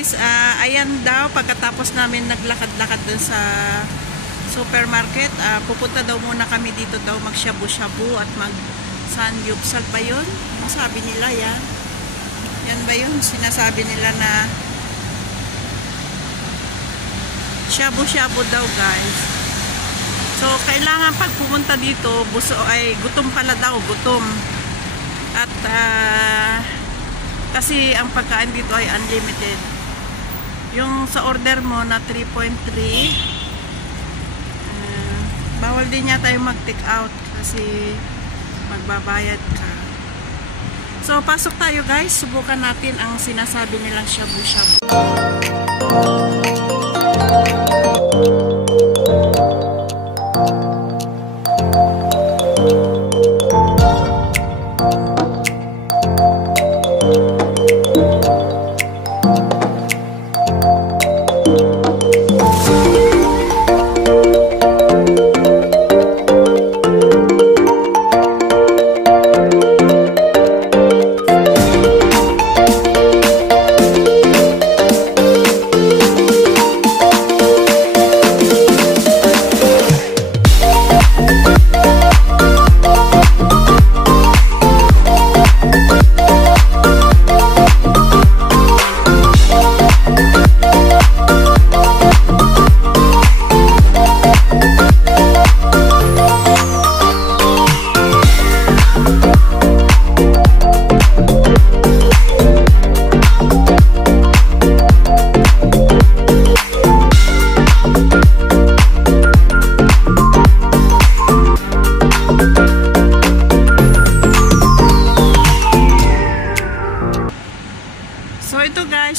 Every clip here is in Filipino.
guys, ayan daw, pagkatapos namin naglakad-lakad dun sa supermarket, pupunta daw muna kami dito daw mag-shabu-shabu at mag-sangyupsal ba yun? Masabi nila yan. Yan ba yun? Sinasabi nila na shabu-shabu daw guys. So, kailangan pag pumunta dito, gutom pala daw, gutom. At, kasi ang pagkain dito ay unlimited. Yung sa order mo na 3.3, bawal din niya tayo mag-take out kasi magbabayad ka. So, pasok tayo guys. Subukan natin ang sinasabi nilang shabu-shabu.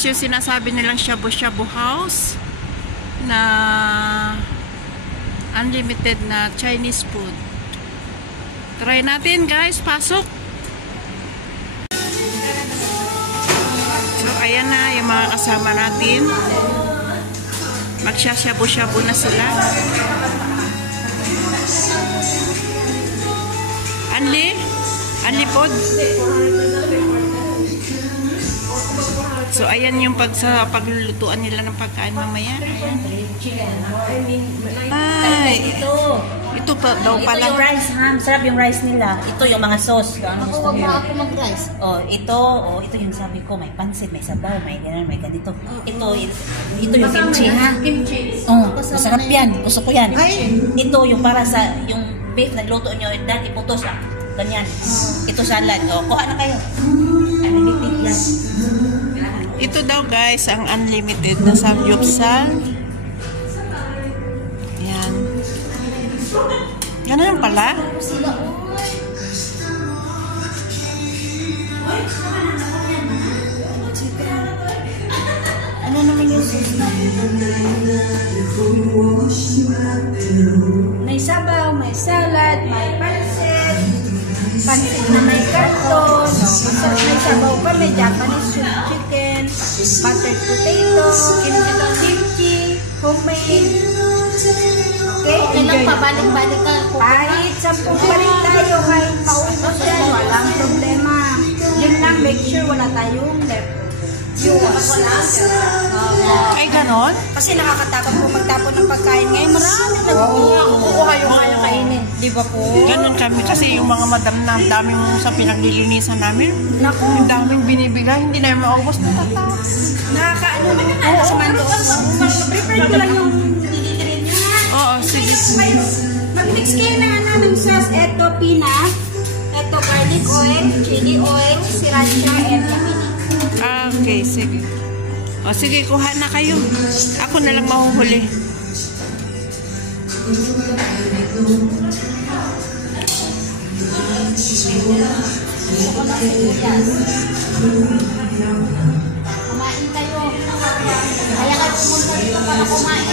Yung sinasabi nilang shabu-shabu house na unlimited na Chinese food. Try natin guys, pasok. So ayan na yung mga kasama natin. Magsha-shabu-shabu na sila. Anli pod. So, ayan yung paglulutuan nila ng pagkain mamaya. Ayan. Ay, ito pa daw pala. Ito yung rice, ha? Sarap yung rice nila. Ito yung mga sauce. Ako mag-rice. Ito yung sabi ko, may pansit, may sabaw, may ganun, may ganito. Ito yung kimchi, ha? Kimchi. Masarap yan. Gusto ko yan. Ito yung para sa, yung beef nagluto nyo, dati putos lang. Ganyan. Ito salad. Kuha na kayo. Unlimited yan. Ito daw guys, ang unlimited na samgyupsal. Yan. Ganun pala. Ano naman yung may sabaw, may salad, may pansit na may karton, may sabaw pa, may Japanese chicken, buttered potato, kimchi, homemade. Okay? Kailang pabalik-balik ka. Kahit 10 balik tayo, kahit paubos yan, walang problema. Yun lang, make sure wala tayong left. Ay, ganon? Kasi nakakatakot po magtapon ng pagkain. Ngayon, marami kukuha yung kaya kainin. Di ba po? Ganon kami kasi yung mga madam na ang daming sa pinaglilinisan namin. Naku. Yung daming binibigay, hindi namin maubos na tataas. Nakakaano naman tayo sa mando. Prepare ko lang yung dilidirin nyo na. Oo, sige. Mag-mix kayo ng sauce. Ito, peanut. Ito, garlic oil, chili oil, sriracha, and yamini. Okay, sige. O, sige, kuha na kayo. Ako na lang mahuhuli. Kumain kayo. Kaya kayo pumunta dito para kumain.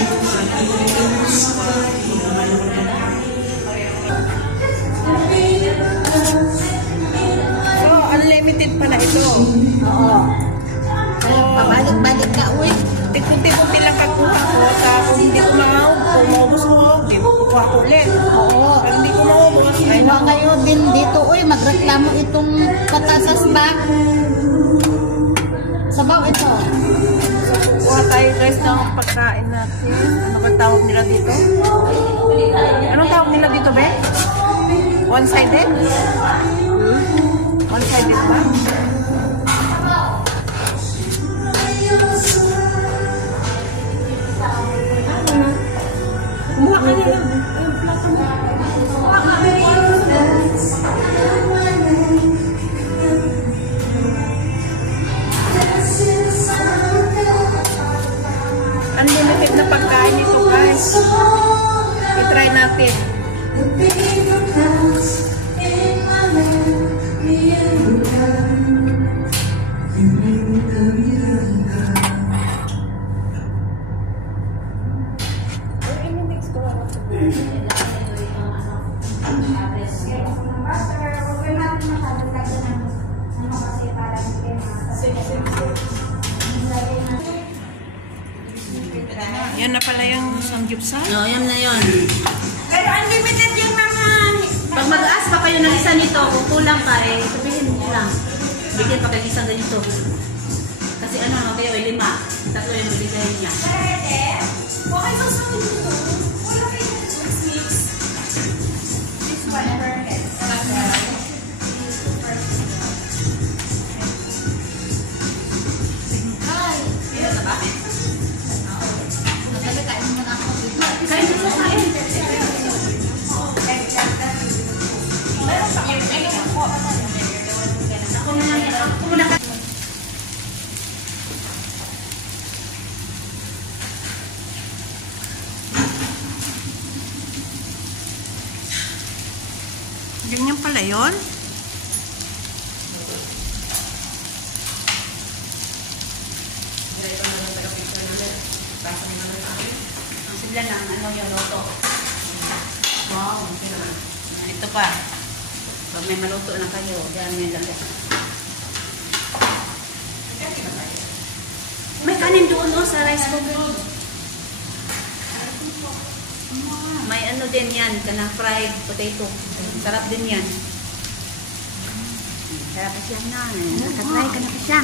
So, unlimited pala ito. Oo. Pabalik-balik ka, uy. Kunti-kunti lang pagkuha ko. Tapos hindi ko maubos ko. Hindi ko kuha ko ulit. Oo. Pag hindi ko maubos, ay Huwag kayo din dito, uy. Magreklamo itong patasas ba? Sa Sabaw ito. Kuha tayo guys ng pagkain natin. Ano ba tawag nila dito? Anong tawag nila dito, be? One-sided? One-sided ba? Kumuha ka na lang. Yung plato mo. Kumuha ka na. Unlimited na pagkain ito guys. I-try natin. Yan na pala yung samgyupsal. No, yan na yun. Pero unlimited yung mga... Pag mag-aas pa kayo ng isa nito, kung kulang pa eh, sabihin mo lang. Bigyan pa kayo isang ganito. Kasi ano, kayo ay 5. 3 yung bigay niya. Okay, susunod dito. Wala kayo mix. This one, perfect. Kain mo sa kain. Ako na lang yan. Ako muna ka. Ganyan pala yun. Sila lang, ano yung loto. Wow, ito pa. Pag may maluto na kayo, diyan may lagay. May kanin doon o sa rice cooker. May ano din yan, kanang fried potato. Sarap din yan. Sarap siya na. Nakatry ka na pa siya.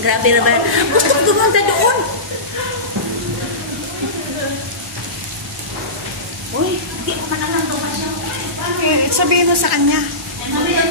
Grabe na ba? Gusto ko pumunta doon. Uy, hindi ko pa naman ito pa siya. Sabihin mo sa kanya. Ano yan?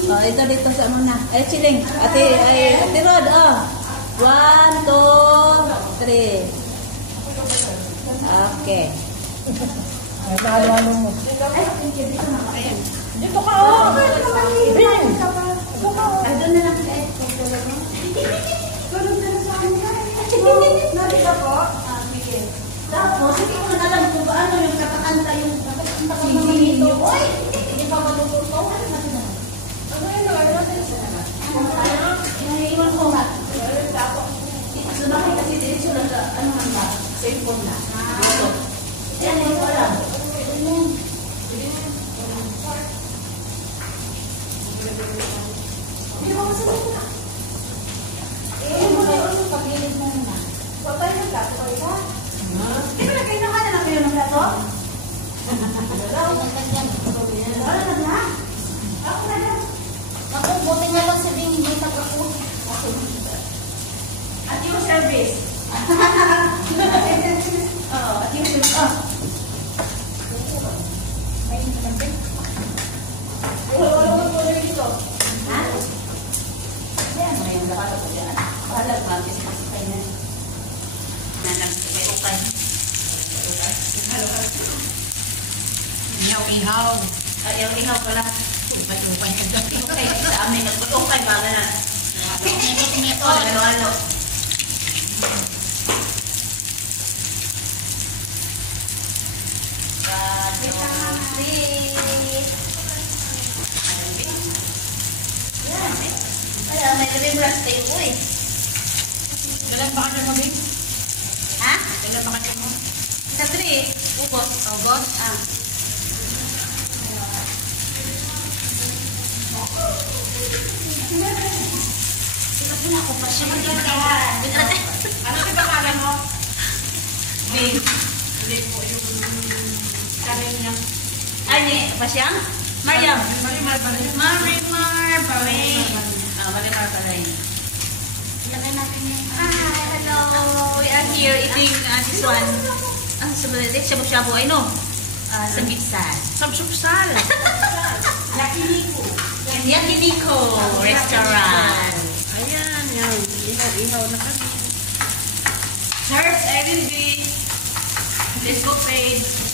Oh, ito dito sa muna. Ay, Chiling. Ate Rod, oh. 1, 2, 3. Okay. Ay, halo-halo mo. Dito ka, oh. Bing. Ay, doon na lang kayo. Tulog na lang sa akin. Nalita po? Tapos, hindi ko na alam kung paano yung katakanta yung katakanta dito. Uy! Hindi pa matututo. Ano natin na? Ano yun? Ano natin sa naman? Iwan ko nga. Sumakay kasi diretso lang sa ano man ba? Cellphone na. Yan, hindi ko alam. Hindi mo masabi na. Mo na yung pag-ilig mo na. Patay ng plato ko isa. Hindi ko na kayo naman na kayo ng plato? Wala na na? Ako na lang. Ako, buti nga lang sabihin hindi pag-ako. At yung service. Oo, at yung service. Ayun ka lang din. Wala ko na dito. Ha? Yan, ngayon lahat ako dyan. Wala ko ang isipasipay na. Nanang may ukay. Ihaw-ihaw. Ayaw ihaw pala. Upay-upay ka dyan. Okay, sa amin nag-ukay ba na. Halo-halo. Kaya may remembrance tayo po eh. Kailan pa ka mo, Bing? Ha? Kailan pa ka mo? Sa 3. Ubos. August? Sino na ako pa siya? Ano si pangalan mo? Bing. Hindi po yung kanin niya. Ay, ni, pa siya? Mariam. Marimar ba rin? Marimar Balay. Marimar Balay. Ilagay natin yung... Hi, hello. We are here eating this one. Ang sabi shabu-shabu, ay no? Samgipsal. Samsupsal. Yakiniku. Yakiniku Restaurant. Ayan, yan. Ihaw-ihaw na kami. Search Airbnb. Facebook page.